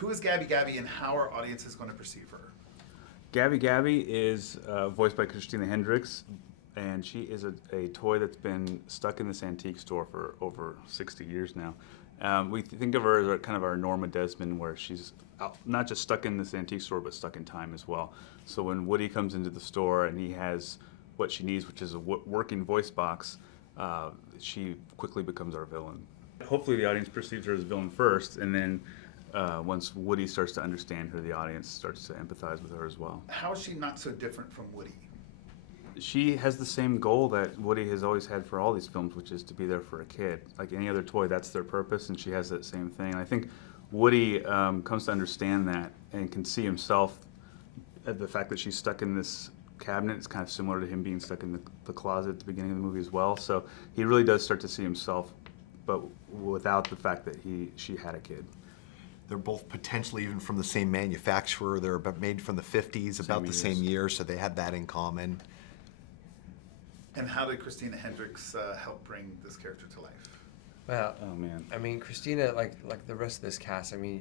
Who is Gabby and how are audiences going to perceive her? Gabby is voiced by Christina Hendricks, and she is a toy that's been stuck in this antique store for over 60 years now. We think of her as kind of our Norma Desmond, where she's not just stuck in this antique store, but stuck in time as well. So when Woody comes into the store and he has what she needs, which is a working voice box, she quickly becomes our villain. Hopefully the audience perceives her as a villain first, and then once Woody starts to understand her, the audience starts to empathize with her as well. How is she not so different from Woody? She has the same goal that Woody has always had for all these films, which is to be there for a kid. Like any other toy, that's their purpose, and she has that same thing. And I think Woody comes to understand that and can see himself. The fact that she's stuck in this cabinet is kind of similar to him being stuck in the closet at the beginning of the movie as well. So he really does start to see himself, but without the fact that she had a kid. They're both potentially even from the same manufacturer. They're made from the 50s, about the same year, so they had that in common. And how did Christina Hendricks help bring this character to life? Well, Oh man. I mean, Christina, like the rest of this cast, I mean,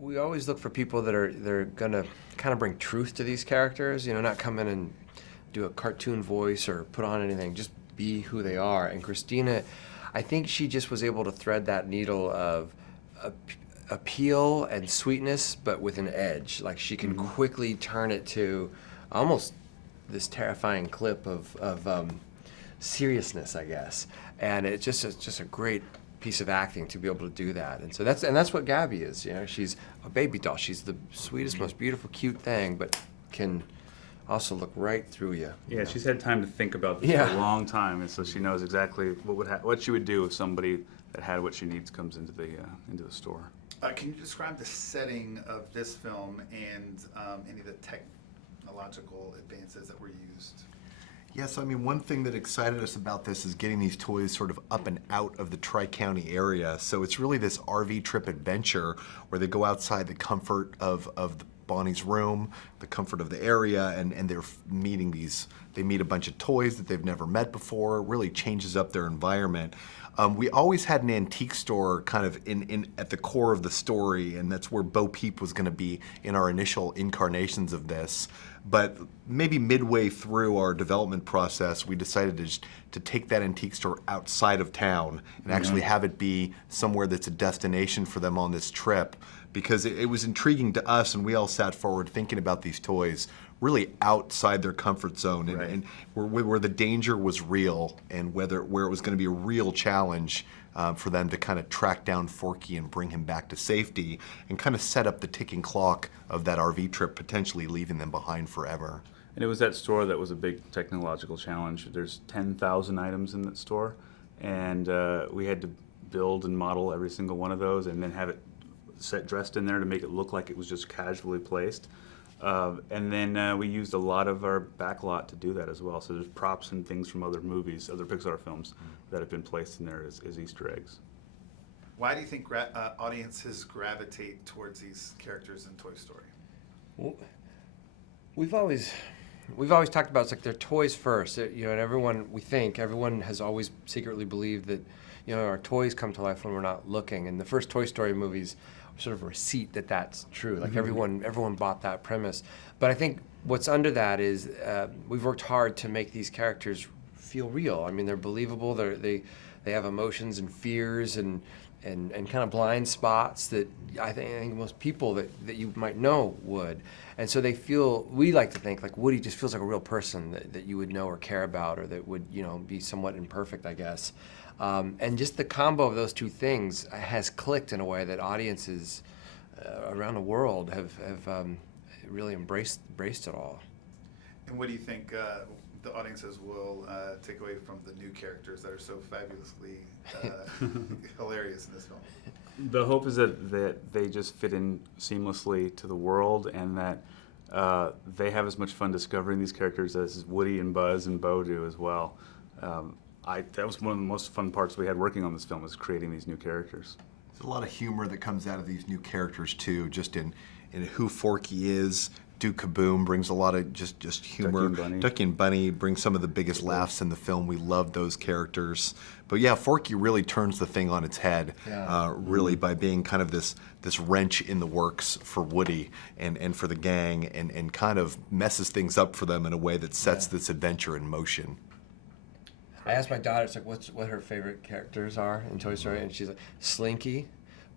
we always look for people that are gonna kind of bring truth to these characters. You know, not come in and do a cartoon voice or put on anything. Just be who they are. And Christina, I think she just was able to thread that needle of appeal and sweetness, but with an edge. Like she can quickly turn it to almost this terrifying clip of seriousness, I guess. And it's just a great piece of acting to be able to do that. And so that's what Gabby is. You know, she's a baby doll. She's the sweetest, most beautiful, cute thing, but can also look right through you. Yeah, she's had time to think about this for a long time, and so she knows exactly what she would do if somebody that had what she needs comes into the store. Can you describe the setting of this film and any of the technological advances that were used? Yes, I mean, one thing that excited us about this is getting these toys sort of up and out of the Tri-County area. So it's really this RV trip adventure where they go outside the comfort of Bonnie's room, the comfort of the area, and they're they meet a bunch of toys that they've never met before. It really changes up their environment. We always had an antique store kind of at the core of the story, and that's where Bo Peep was going to be in our initial incarnations of this. But maybe midway through our development process, we decided to take that antique store outside of town and actually have it be somewhere that's a destination for them on this trip, because it was intriguing to us, and we all sat forward thinking about these toys really outside their comfort zone, and where the danger was real, and where it was going to be a real challenge for them to kind of track down Forky and bring him back to safety, and kind of set up the ticking clock of that RV trip, potentially leaving them behind forever. And it was that store that was a big technological challenge. There's 10,000 items in that store, and we had to build and model every single one of those, and then have it dressed in there to make it look like it was just casually placed. And then we used a lot of our backlot to do that as well. So there's props and things from other movies, other Pixar films that have been placed in there as Easter eggs. Why do you think audiences gravitate towards these characters in Toy Story? Well, we've always talked about it's like they're toys first. You know, and everyone has always secretly believed that, you know, our toys come to life when we're not looking. And the first Toy Story movies are sort of a receipt that that's true. Like everyone bought that premise. But I think what's under that is we've worked hard to make these characters feel real. I mean, they're believable. They have emotions and fears and kind of blind spots that I think most people that you might know would. And so we like to think like Woody just feels like a real person that you would know or care about, or that would, you know, be somewhat imperfect, I guess. And just the combo of those two things has clicked in a way that audiences around the world have really embraced it all. And what do you think the audiences will take away from the new characters that are so fabulously hilarious in this film? The hope is that they just fit in seamlessly to the world, and that they have as much fun discovering these characters as Woody and Buzz and Bo do as well. That was one of the most fun parts we had working on this film, was creating these new characters. There's a lot of humor that comes out of these new characters too, just in who Forky is. Duke Kaboom brings a lot of just humor. Ducky and Bunny. Ducky and Bunny bring some of the biggest laughs in the film. We love those characters. But yeah, Forky really turns the thing on its head, Yeah. really by being kind of this wrench in the works for Woody and for the gang, and kind of messes things up for them in a way that sets this adventure in motion. I asked my daughter, it's like, what her favorite characters are in Toy Story, and she's like, Slinky,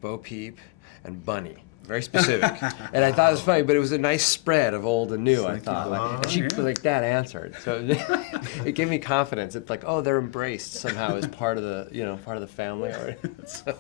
Bo Peep, and Bunny. Very specific. And I thought it was funny, but it was a nice spread of old and new, I thought. And she, like, that answered. So it gave me confidence. It's like, oh, they're embraced somehow as part of the, part of the family. So,